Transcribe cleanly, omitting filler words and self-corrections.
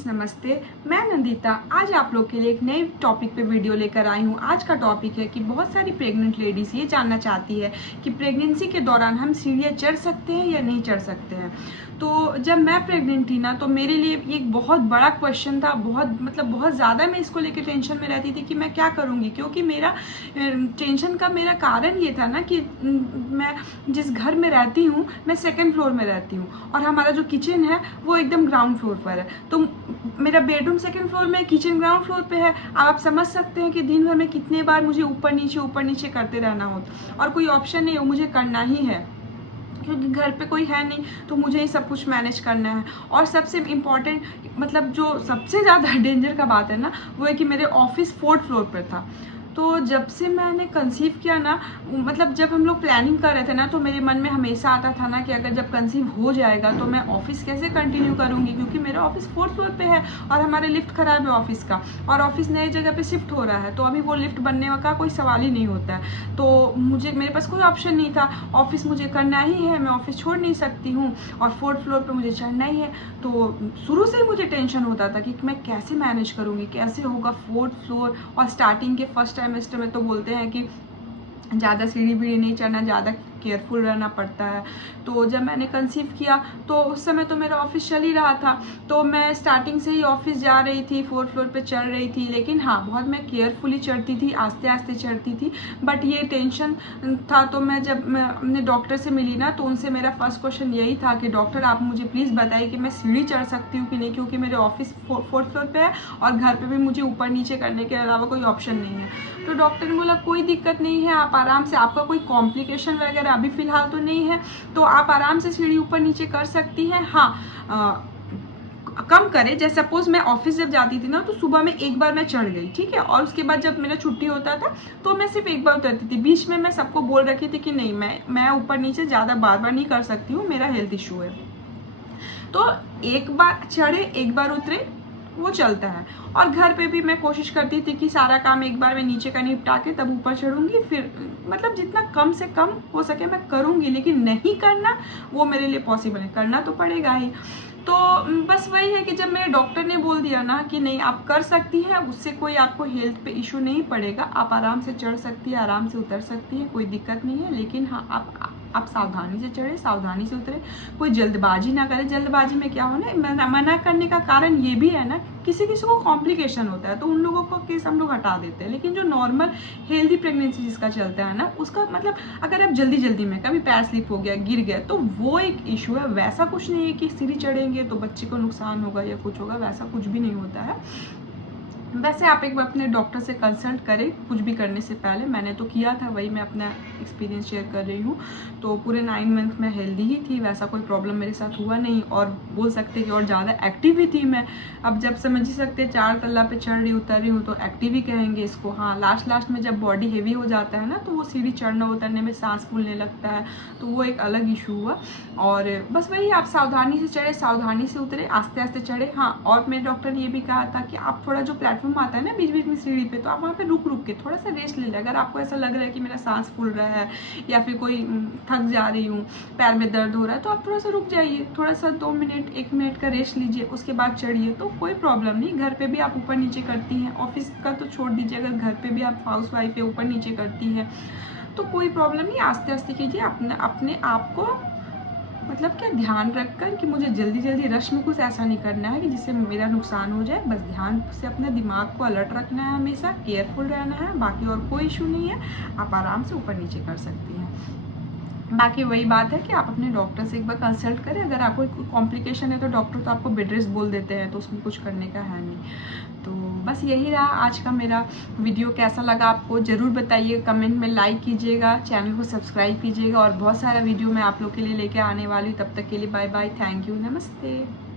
Friends, नमस्ते। मैं नंदिता आज आप लोग के लिए एक नए टॉपिक पे वीडियो लेकर आई हूँ। आज का टॉपिक है कि बहुत सारी प्रेग्नेंट लेडीज़ ये जानना चाहती है कि प्रेगनेंसी के दौरान हम सीढ़ियाँ चढ़ सकते हैं या नहीं चढ़ सकते हैं। तो जब मैं प्रेग्नेंट थी ना, तो मेरे लिए ये एक बहुत बड़ा क्वेश्चन था। बहुत ज़्यादा मैं इसको लेकर टेंशन में रहती थी कि मैं क्या करूँगी, क्योंकि मेरा टेंशन का मेरा कारण ये था ना कि मैं जिस घर में रहती हूँ, मैं सेकेंड फ्लोर में रहती हूँ और हमारा जो किचन है वो एकदम ग्राउंड फ्लोर पर है। तो मेरा बेडरूम सेकंड फ्लोर में है, किचन ग्राउंड फ्लोर पे है। आप समझ सकते हैं कि दिन भर में कितने बार मुझे ऊपर नीचे करते रहना होता, और कोई ऑप्शन नहीं है, मुझे करना ही है क्योंकि घर पे कोई है नहीं, तो मुझे ही सब कुछ मैनेज करना है। और सबसे इम्पॉर्टेंट जो सबसे ज़्यादा डेंजर का बात है ना, वो है कि मेरे ऑफिस फोर्थ फ्लोर पर था। तो जब से मैंने कंसीव किया ना, जब हम लोग प्लानिंग कर रहे थे ना, तो मेरे मन में हमेशा आता था ना कि अगर जब कंसीव हो जाएगा तो मैं ऑफिस कैसे कंटिन्यू करूँगी, क्योंकि मेरा ऑफिस फोर्थ फ्लोर पे है और हमारे लिफ्ट ख़राब है ऑफिस का, और ऑफिस नई जगह पे शिफ्ट हो रहा है, तो अभी वो लिफ्ट बनने का कोई सवाल ही नहीं होता है। तो मेरे पास कोई ऑप्शन नहीं था, ऑफिस मुझे करना ही है, मैं ऑफिस छोड़ नहीं सकती हूँ और फोर्थ फ्लोर पर मुझे चढ़ना ही है। तो शुरू से ही मुझे टेंशन होता था कि मैं कैसे मैनेज करूँगी, कैसे होगा फोर्थ फ्लोर। और स्टार्टिंग के फर्स्ट ट्राइमेस्टर में तो बोलते हैं कि ज़्यादा सीढ़ी बीढ़ी नहीं चढ़ना, ज़्यादा केयरफुल रहना पड़ता है। तो जब मैंने कंसीव किया तो उस समय तो मेरा ऑफिस चल ही रहा था, तो मैं स्टार्टिंग से ही ऑफिस जा रही थी, फोर्थ फ्लोर पे चढ़ रही थी, लेकिन हाँ, बहुत मैं केयरफुली चढ़ती थी, आस्ते आस्ते चढ़ती थी। बट ये टेंशन था। तो जब मैं अपने डॉक्टर से मिली ना, तो उनसे मेरा फर्स्ट क्वेश्चन यही था कि डॉक्टर आप मुझे प्लीज़ बताइए कि मैं सीढ़ी चढ़ सकती हूँ कि नहीं, क्योंकि मेरे ऑफिस फोर्थ फ्लोर पर है और घर पर भी मुझे ऊपर नीचे करने के अलावा कोई ऑप्शन नहीं है। तो डॉक्टर ने बोला कोई दिक्कत नहीं है, आप आराम से, आपका कोई कॉम्प्लिकेशन वगैरह अभी फ़िलहाल तो नहीं है, तो आप आराम से सीढ़ी ऊपर नीचे कर सकती हैं। हाँ, कम करें। जैसे सपोज मैं ऑफिस जब जाती थी ना, तो सुबह में एक बार मैं चढ़ गई, ठीक है, और उसके बाद जब मेरा छुट्टी होता था तो मैं सिर्फ एक बार उतरती थी। बीच में मैं सबको बोल रखी थी कि नहीं, मैं ऊपर नीचे ज़्यादा बार बार नहीं कर सकती हूँ, मेरा हेल्थ इशू है। तो एक बार चढ़े एक बार उतरे, वो चलता है। और घर पे भी मैं कोशिश करती थी कि सारा काम एक बार मैं नीचे का निपटा के तब ऊपर चढ़ूंगी, फिर जितना कम से कम हो सके मैं करूंगी, लेकिन नहीं करना वो मेरे लिए पॉसिबल है, करना तो पड़ेगा ही। तो बस वही है कि जब मेरे डॉक्टर ने बोल दिया ना कि नहीं आप कर सकती हैं, उससे कोई आपको हेल्थ पे इशू नहीं पड़ेगा, आप आराम से चढ़ सकती है, आराम से उतर सकती हैं, कोई दिक्कत नहीं है, लेकिन हाँ आप सावधानी से चढ़े, सावधानी से उतरे, कोई जल्दबाजी ना करें। जल्दबाजी में क्या होना, मना करने का कारण ये भी है ना, किसी को कॉम्प्लिकेशन होता है तो उन लोगों को केस हम लोग हटा देते हैं, लेकिन जो नॉर्मल हेल्दी प्रेगनेंसी जिसका चलता है ना, उसका अगर आप जल्दी में कभी पैर स्लिप हो गया, गिर गया, तो वो एक इशू है। वैसा कुछ नहीं है कि सीढ़ी चढ़ेंगे तो बच्चे को नुकसान होगा या कुछ होगा, वैसा कुछ भी नहीं होता है। वैसे आप एक बार अपने डॉक्टर से कंसल्ट करें कुछ भी करने से पहले। मैंने तो किया था, वही मैं अपना एक्सपीरियंस शेयर कर रही हूँ। तो पूरे 9 मंथ में हेल्दी ही थी, वैसा कोई प्रॉब्लम मेरे साथ हुआ नहीं, और बोल सकते कि और ज़्यादा एक्टिव भी थी मैं। अब जब समझ ही सकते 4 तल्ला पे चढ़ रही उतर रही हूँ, तो एक्टिव ही कहेंगे इसको। हाँ, लास्ट में जब बॉडी हेवी हो जाता है ना, तो वो सीढ़ी चढ़ना उतरने में सांस फूलने लगता है, तो वो एक अलग इशू हुआ। और बस वही, आप सावधानी से चढ़े, सावधानी से उतरे, आस्ते आस्ते चढ़े। हाँ, और मेरे डॉक्टर ने ये भी कहा था कि आप थोड़ा जो प्लेटफॉर्म आता है ना बीच बीच में सीढ़ी पे, तो आप वहाँ पे रुक के थोड़ा सा रेस्ट ले लें। अगर आपको ऐसा लग रहा है कि मेरा सांस फूल रहा है या फिर कोई थक जा रही हूँ, पैर में दर्द हो रहा है, तो आप थोड़ा सा रुक जाइए, थोड़ा सा 2 मिनट 1 मिनट का रेस्ट लीजिए, उसके बाद चढ़िए, तो कोई प्रॉब्लम नहीं। घर पे भी आप ऊपर नीचे करती हैं, ऑफिस का तो छोड़ दीजिए, अगर घर पे भी आप हाउस वाइफ है, ऊपर नीचे करती हैं, तो कोई प्रॉब्लम नहीं। आस्ते आस्ते कीजिए, अपने आप को क्या ध्यान रखकर कि मुझे जल्दी रश में कुछ ऐसा नहीं करना है कि जिससे मेरा नुकसान हो जाए। बस ध्यान से अपने दिमाग को अलर्ट रखना है, हमेशा केयरफुल रहना है, बाकी और कोई इशू नहीं है, आप आराम से ऊपर नीचे कर सकती हैं। बाकी वही बात है कि आप अपने डॉक्टर से एक बार कंसल्ट करें। अगर आपको कोई कॉम्प्लिकेशन है तो डॉक्टर तो आपको बेड रेस्ट बोल देते हैं, तो उसमें कुछ करने का है नहीं। तो बस यही रहा आज का मेरा वीडियो। कैसा लगा आपको ज़रूर बताइए, कमेंट में लाइक कीजिएगा, चैनल को सब्सक्राइब कीजिएगा, और बहुत सारा वीडियो मैं आप लोग के लिए लेके आने वाली हूँ। तब तक के लिए बाय बाय, थैंक यू, नमस्ते।